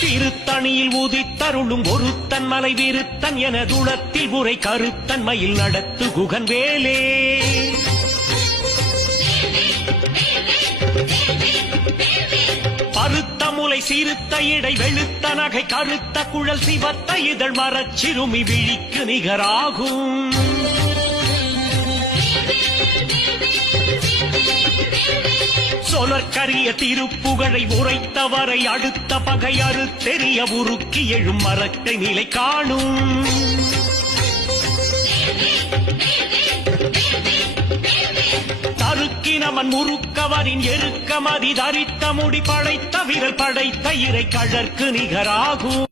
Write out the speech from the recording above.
திருத்தணியில் உதித்தருளும் ஒருத்தன் மலை விருத்தன் என துளத்தில் உரை கருத்தன்மையில் நடத்து குகன் வேலே. பருத்த முலை சிறுத்த இடை வெளுத்த நகை கருத்த குழல் சிவத்த இதழ் மரச் சிறுமி விழிக்கு நிகராகும். சொலற்கரிய திருப்புகழை உரைத்தவரை அடுத்த பகை அறுத்தெறிய உருக்கி எழும் மரக்கை நிலை காணும். தருக்கினமன் முறுக்கவரின் எருக்கமதி தரித்த முடி படைத்த விரல் படைத்த இறை கழற்கு நிகராகும்.